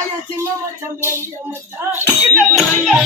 ஐயா சின்ன மச்சான் பெரிய மச்சான்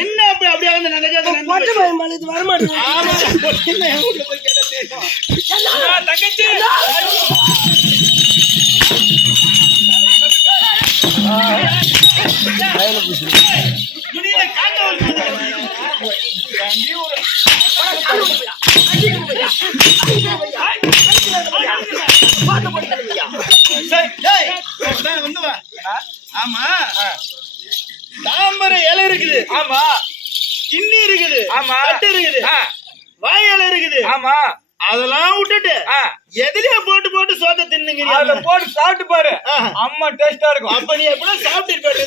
என்ன அப்படியே வரமாட்டேன் தங்கச்சி ஆமா தாமரை இலை இருக்குது, ஆமா கிண்ணி இருக்குது, ஆமா தட்டு இருக்குது, வாய் இலை இருக்குது, ஆமா அதெல்லாம் விட்டுட்டு எதிரியா போட்டு போட்டு சோத்த தின்னுங்க. அத போட்டு சாப்பிட்டு பாரு, அம்மா டேஸ்டா இருக்கும். அப்ப நீ எப்படியா சாப்பிட்டு இருக்க?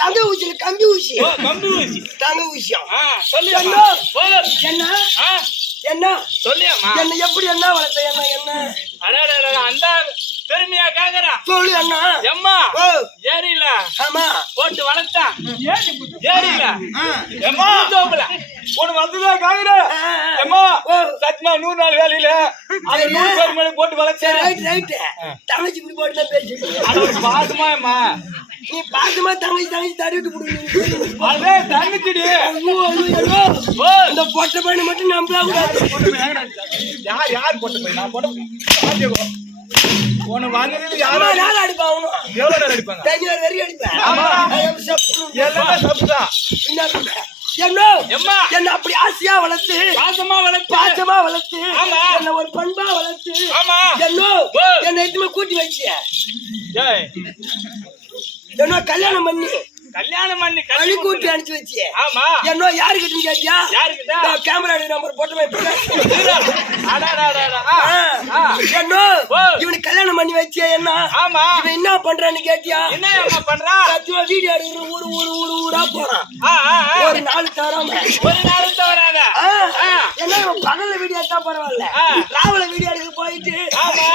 தங்க ஊசி கம்பி ஊசி கம்பி ஊசி தங்க ஊசியம் சொல்லு என்ன என்ன சொல்லியாமா என்ன எப்படி என்ன வளர்த்த என்ன என்ன அந்த பெருமையா கேக்குறா சொல்லு அண்ணா எம்மா ஏரியில ஆமா போட்டு வளர்த்தா ஏரியில எம்மா தோப்புல ஒண்ணு வந்துதான் கேக்குற எம்மா சத்மா 100 நாள் வேலையில அது 100 பேர் மேல போட்டு வளர்த்தேன். ரைட் தங்கச்சி இப்படி போட்டு தான் பேசி அது ஒரு பாசமா அம்மா நீ பாசமா தங்கச்சி தடவிட்டு போடுவீங்க. அதே தங்கச்சிடி இந்த பொட்டை பையனை மட்டும் நம்பலாம். யார் போட்ட பையன்? நான் போட்ட உன வந்ததுக்கு அம்மா நாள் அடிப்பா அவனும் எவ்வளவு நேரம் அடிப்பாங்க தனியார் வெறி அடிப்பேன் ஆமா. சப்புன்னு எல்லாமே தப்புதான் என்ன பண்ற? எம்மா என்ன அப்படி ஆசையா வளர்த்து பாசமா வளர்த்து ஆமா. என்ன ஒரு பண்பா வளர்த்து ஆமா என்ன எதுவுமே கூட்டி வச்சிய ஏய், என்ன கல்யாணம் பண்ணி கழி கூட்டி அனுப்பிச்சு வச்சிய ஆமா என்ன யாருக்கிட்ட கேட்டியா யாருக்கிட்ட கேமரா நம்பர் போட்டு என்ன இவனுக்கு கல்யாணம் பண்ணி வச்சியா என்ன ஆமா இவன் என்ன பண்றான்னு கேட்டியா என்ன அம்மா பண்றா சத்தியமா வீடியோ எடுக்கிற ஊரா போறான் ஒரு நாள் தராம என்ன இவன் பகல்ல வீடியோ எடுத்தா பரவாயில்ல ராவுல வீடியோ எடுக்க போயிட்டு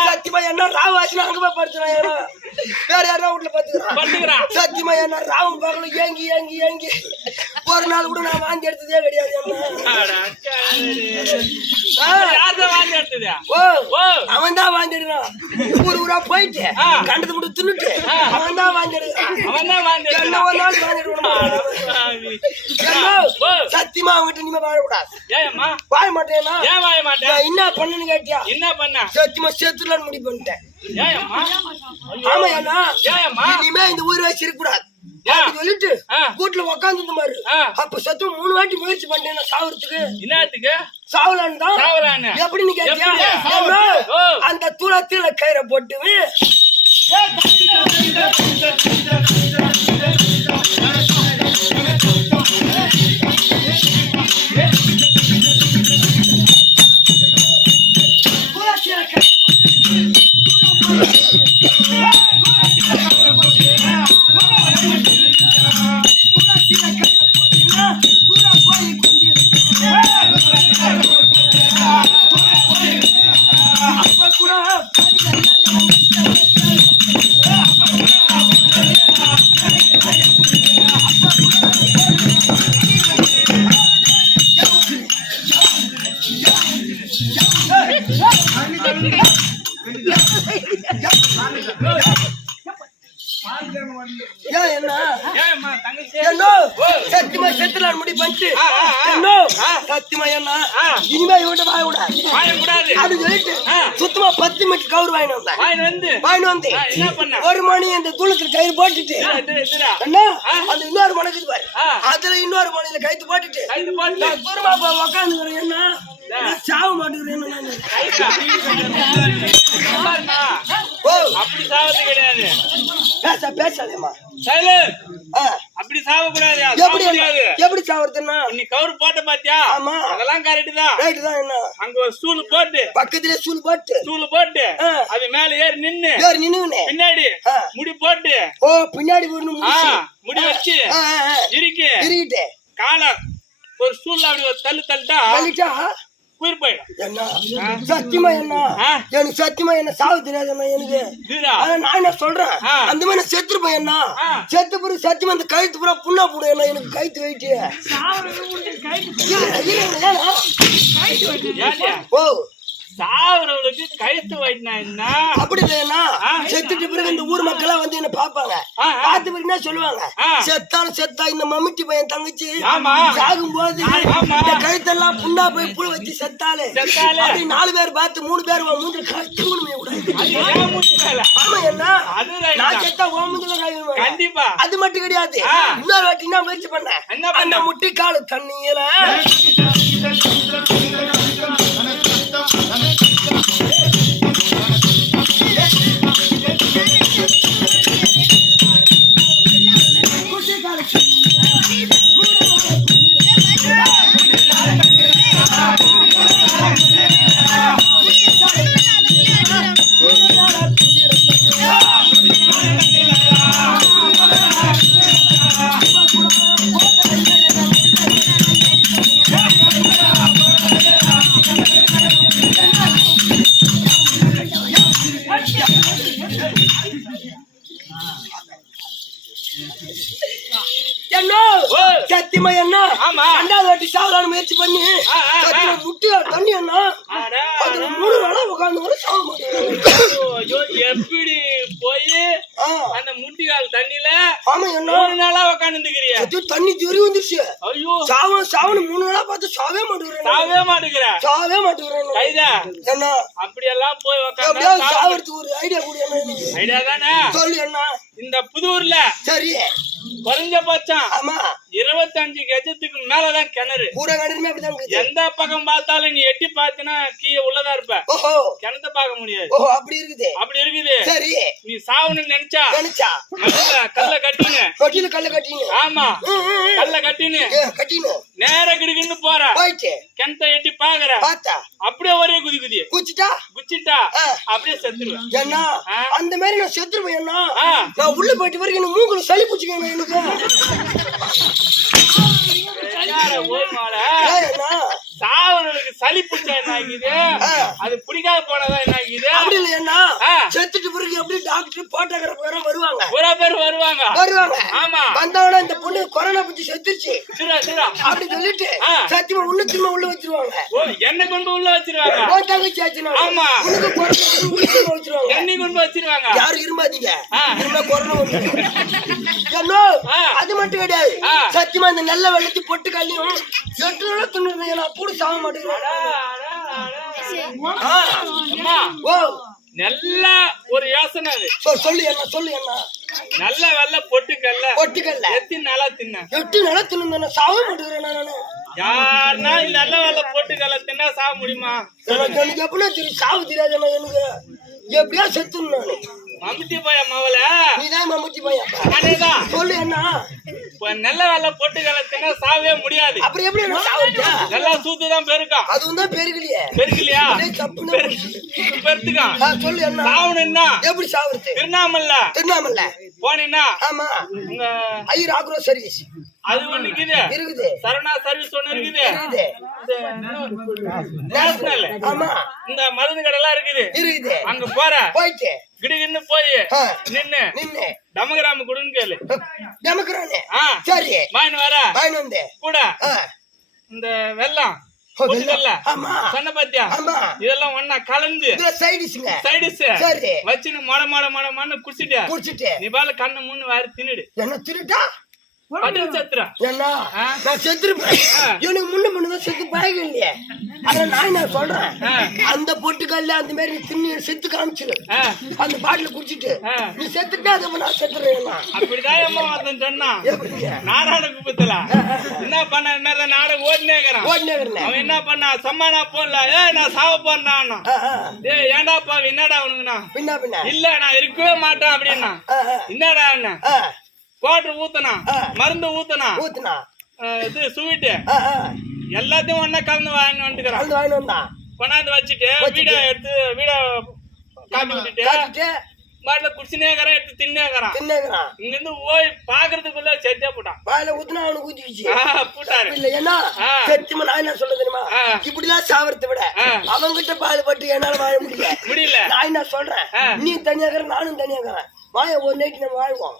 சத்தியமா என்ன ராவு ஆச்சுன்னா அங்க போய் படுத்துறான் வேற யாரா வீட்டுல பாத்துக்கிறான் சத்தியமா என்ன ராவும் பகலும் ஏங்கி ஏங்கி ஏங்கி ஒரு நாள் கூட நான் வாங்கி எடுத்ததே கிடையாது அவன் தான் வாங்கி எடுக்கிறான் ஊரா போயிட்டு கண்டது மட்டும் தின்னுட்டு அவன் தான் வாங்கி எடுக்கிறான் என்ன ஒரு நாள் வாங்கி சத்தியமா அவங்ககிட்ட நீங்க வாழக்கூடாது வாழ மாட்டேன்னா என்ன பண்ணுன்னு கேட்டியா என்ன பண்ண சத்தியமா சேர்த்துலான்னு முடிவு பண்ணிட்டேன் ஆமா ஏன்னா இனிமே இந்த ஊர் வச்சு இருக்க கூடாது சொல்லிட்டு வீட்டுல உக்காந்து மாதிரி அப்ப சத்து 3 வாட்டி முயற்சி பண்ணேன் சாவறதுக்கு என்னத்துக்கு சாவலான்னு தான் எப்படின்னு கேட்டியா அந்த தூளத்துல கயிறை போட்டு சத்தியமா செத்துலான்னு முடிவு பண்ணிட்டு சத்தியமா என்ன இனிமே இவன்ட்ட வாழக்கூடாது அப்படின்னு சொல்லிட்டு சுத்தமா 10 மீட்டர் கவுர் வாங்கி வந்தேன் 1 மணி அந்த தூளத்துல கயிறு போட்டுட்டு அண்ணா அந்த இன்னொரு மணிக்கு பாரு அதுல இன்னொரு மணியில கயிறு போட்டுட்டு தூரமா உக்காந்து என்ன சாவ மாட்டேங்கிறேன் அப்படி சாவது கிடையாது பேசாதேம்மா அப்படி சாவ கூடாது எப்படி சாவறதுன்னா நீ கவுரு போட்ட பாத்தியா ஆமா அதெல்லாம் கரெக்ட் தான் என்ன அங்க ஒரு ஸ்டூல் போட்டு பக்கத்துல ஸ்டூல் போட்டு அது மேல ஏறி நின்னு பின்னாடி முடி போட்டு பின்னாடி முடி வச்சு இறுக்கிட்டு கால ஒரு ஸ்டூல்ல அப்படி ஒரு தள்ளிட்டா உயிர் போயிடும் சத்தியமா என்ன எனக்கு சத்தியமா என்ன சாவு தெரியாது எனக்கு நான் என்ன சொல்றேன் அந்த மாதிரி செத்துருப்பேன் என்ன செத்து பிறகு சத்தியமா அந்த கழுத்து பூரா புண்ணா போடும் என்ன எனக்கு கழுத்து வைட்டு சாவரவங்களுக்கு கழுத்து வைட்டினா என்ன அப்படி இல்லையா செத்துட்டு பிறகு இந்த ஊர் மக்களா வந்து என்ன பாப்பாங்க பார்த்து பிறகு என்ன சொல்லுவாங்க செத்தா இந்த மம்மிட்டி பையன் தங்கச்சி சாகும் போது இந்த கழுத்தெல்லாம் புண்ணா போய் புழு வச்சு செத்தாலே அப்படி 4 பேர் பார்த்து 3 பேர் மூன்று கழுத்துமே கூடாது ஆமா என்ன நான் செத்தா கண்டிப்பா அது மட்டும் கிடையாது இன்னொரு வாட்டி என்ன முயற்சி பண்ண அந்த முட்டி காலு தண்ணியில சத்தியமா என்ன ஆமா. ரெண்டாவது வாட்டி சாவலான்னு முயற்சி பண்ணி சத்தியமா முட்டியா தண்ணி என்ன அதுல 3 நாளா உட்கார்ந்து கூட சாவ மாட்டேன். எப்படி போய் அந்த முட்டிகால் தண்ணியில ஆமா என்ன 3 நாளா உட்காந்துக்கிறியா? தண்ணி தெரி வந்துருச்சு. ஐயோ சாவனு 3 நாளா பார்த்து சாவே மாட்டேங்கிறேன். சாவே மாட்டேங்கிறேன். கைதா என்ன அப்படியெல்லாம் போய் எப்படியாவது சாவறதுக்கு ஒரு ஐடியா கூட என்ன ஐடியா தானே சொல்லு என்ன. இந்த புதூர்ல சரி குறைஞ்சபட்சம் ஆமா 25 கஜத்துக்கு மேலதான் கிணறு. பூரா கிணறுமே அப்படிதான் இருக்குது. எந்த பக்கம் பார்த்தாலும் நீ எட்டி பார்த்தினா கீழே உள்ளதா இருப்ப. ஓஹோ கிணத்த பார்க்க முடியாது. ஓஹோ அப்படி இருக்குது. சரி நீ சாவணும்னு நினைச்சா கல்ல கட்டினு கல்ல கட்டினு ஆமா கல்ல கட்டினு நேர கிடுக்குன்னு போற கிணத்த எட்டி பாக்குற பார்த்தா அப்படியே ஒரே குதி குச்சிட்டா அப்படியே செத்துருவேன். என்ன அந்த மாதிரி நான் செத்துருவேன். என்ன நான் உள்ள போயிட்டு வரைக்கும் எனக்கு மூக்குல சளி பிடிச்சிக்கணும். சாவனுக்கு சளி பிடிச்சா என்ன ஆகுது? அது பிடிக்காத போனதான் என்ன ஆகுது? அப்படி இல்லையா செத்துட்டு பிறகு எப்படி டாக்டர் போட்டோகிராஃபர் வருவாங்க. பேர் வருவாங்க. ஆமா வந்தவன இந்த பொண்ணு கொரோனா பத்தி செத்துருச்சு அப்படி சொல்லிட்டு சத்தியமா உள்ள திரும்ப உள்ள வச்சிருவாங்க. என்ன கொண்டு உள்ள வச்சிருவாங்க. தங்கச்சி ஆச்சுன்னா ஆமா வச்சிருவாங்க. எண்ணி கொண்டு வச்சிருவாங்க. யாரும் இருமாதீங்க கொரோனா அது மட்டும் கிடையாது. சத்தியமா இந்த நல்ல வெள்ளத்தி பொட்டு கல்லியும் 8 நாளா தின்னு நான் கூட சாக மாட்டேங்கிறேன். நல்ல ஒரு யோசனை அது. சொல்லு என்ன நல்ல வெள்ள பொட்டுக்கல்ல எத்தனை நாளா தின்னு சாக மாட்டேங்கிறேன். நானு யாருன்னா நல்ல வெள்ள பொட்டுக்கல்ல தின்னா சாக முடியுமா? எனக்கு எப்படின்னா தெரியும் சாவு தெரியாது. எனக்கு எப்படியா செத்துன்னு நானு மம்முட்டி பையன் மவள நீதான் மம்முட்டி பையன். அதேதான் சொல்லு என்ன நல்ல வெள்ள பொட்டுக்கல்ல தின்னா சாவே முடியாது. அப்படி எப்படி சாவுச்சா? நல்லா சூத்துதான் பெருக்கும். அதுவும் தான் பெருக்கலையா பெருத்துக்கான். சொல்லு என்ன சாவணும்னா எப்படி சாவுறது? திருவண்ணாமலை போனீங்கன்னா ஆமா உங்க ஐயர் ஆக்ரோ சர்வீஸ் அது ஒண்ணு இருக்குது. சரணா சர்வீஸ் ஒண்ணு இருக்குது. நேஷனல் ஆமா இந்த மருந்து கடை எல்லாம் இருக்குது. அங்க போயிட்டு கிடுகின்னு போய் நின்னு டமகிராம குடுன்னு கேளு. சரி வாயின் வர கூட இந்த வெள்ளம் சொன்ன பாத்தியா இதெல்லாம் ஒன்னா கலந்து சைடிஸ் வச்சுன்னு மட குடிச்சிட்டு நீ பால கண்ணு மூணு வாரி தின்னுடு. என்ன திருட்டா எனக்கு முன்னதான் செத்து பழகம் இல்லையே. அத நான் சொல்றேன். அந்த பொட்டுக்கல்ல அந்த மாதிரி தின்னு செத்து காமிச்சிரு. அந்த பாட்டில குடிச்சிட்டு நீ செத்துட்டா அதை நான் செத்துறேன். அப்படிதான் சொன்னான். நாராயண குப்பத்துல என்ன பண்ண மேல நாடகம் ஓடினேங்கிறான். அவன் என்ன பண்ணா சம்மானா போடல நான் சாவ போறான். ஏண்டாப்பா என்னடா அவனுக்குண்ணா இல்ல நான் இருக்கவே மாட்டேன் அப்படின்னா என்னடா என்ன பவுடர் ஊத்தனா மருந்து ஊத்தனா இது ஸ்வீட்டு எல்லாத்தையும் ஒன்னா கலந்து வாங்கி வந்துக்கிறான். கொண்டாந்து வச்சுட்டு வீட காப்பி விட்டுட்டு பாட்டில குடிச்சுனேக்கிறான் எடுத்து தின்னேக்கிறான். இங்க இருந்து போய் பாக்குறதுக்குள்ள செத்தே போட்டான். போட்டாரு இல்லையா சத்தியமா நான் என்ன சொல்ல தெரியுமா? இப்படிதான் சாவரத்தை விட அவங்கிட்ட பால் பட்டு என்னால வாழ முடியல. நான் என்ன சொல்றேன், நீ தனியாகிற நானும் தனியாகிறேன். வாய ஒரு நைட்டு நம்ம வாழ்வோம்.